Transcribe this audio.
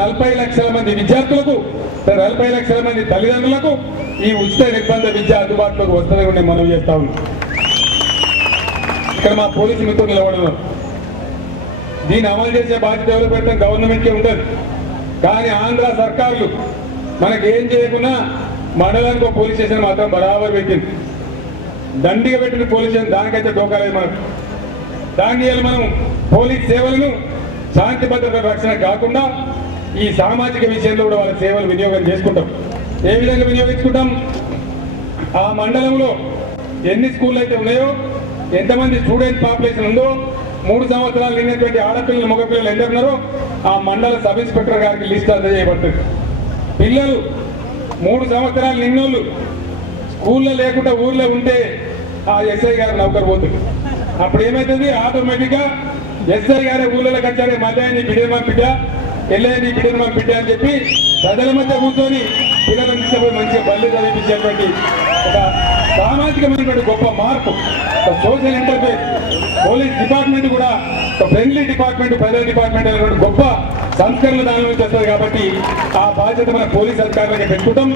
40 లక్షల మంది విద్యార్థులకు 40 లక్షల మంది తల్లిదండ్రులకు ఈ ఉచిత నిర్బంధ విద్య అందుబాటులోకి వస్తుందని నేను మనవి చేస్తా ఉన్నాను. ఇక్కడ మా పోలీసు మిత్రులు నిలబడున్నారు. దీన్ని అమలు చేసే బాధ్యత ఎవరు పెడతాం గవర్నమెంట్కే ఉంటుంది. కానీ ఆంధ్ర సర్కారులు మనకి ఏం చేయకుండా మండలానికి ఒక పోలీస్ స్టేషన్ మాత్రం బరాబర్ పెట్టింది. దండిగా పెట్టిన పోలీస్ స్టేషన్ దానికైతే డోకాలేదు మనకు. దాన్ని మనం పోలీస్ సేవలను శాంతి భద్రత రక్షణ కాకుండా ఈ సామాజిక విషయంలో కూడా వాళ్ళ సేవలు వినియోగం చేసుకుంటాం. ఏ విధంగా వినియోగించుకుంటాం? ఆ మండలంలో ఎన్ని స్కూళ్ళు అయితే ఉన్నాయో, ఎంతమంది స్టూడెంట్ పాపులేషన్ ఉందో, 3 సంవత్సరాలు నిన్నటువంటి ఆడపిల్లలు మగపిల్లలు ఎందరున్నారో ఆ మండల సబ్ ఇన్స్పెక్టర్ గారికి లిస్ట్ అందజేయబడుతుంది. పిల్లలు 3 సంవత్సరాలు నిన్నోళ్ళు స్కూల్లో లేకుండా ఊర్లో ఉంటే ఆ ఎస్ఐ గారు నౌకరు పోతుంది. అప్పుడు ఏమవుతుంది? ఆటోమేటిక్గా ఎస్ఐ గారి ఊళ్ళలోకి వచ్చారే మధ్యాహ్నం బిడ్డమా బిడ్డ ఎల్లయ్య బిడ్డమా బిడ్డ అని చెప్పి ప్రజల మధ్య కూర్చొని పిల్లలను తీసుకుపోయి మంచిగా బళ్ళు చదివించేటువంటి ఒక సామాజికమైనటువంటి గొప్ప మార్పు, ఒక సోషల్ ఇంటర్ఫేస్. పోలీస్ డిపార్ట్మెంట్ కూడా ఒక ఫ్రెండ్లీ డిపార్ట్మెంట్, ప్రజల డిపార్ట్మెంట్ అనేటువంటి గొప్ప సంస్కరణలు దాని నుంచి వస్తుంది. కాబట్టి ఆ బాధ్యత మన పోలీస్ అధికారులకి పెట్టుకుంటాం.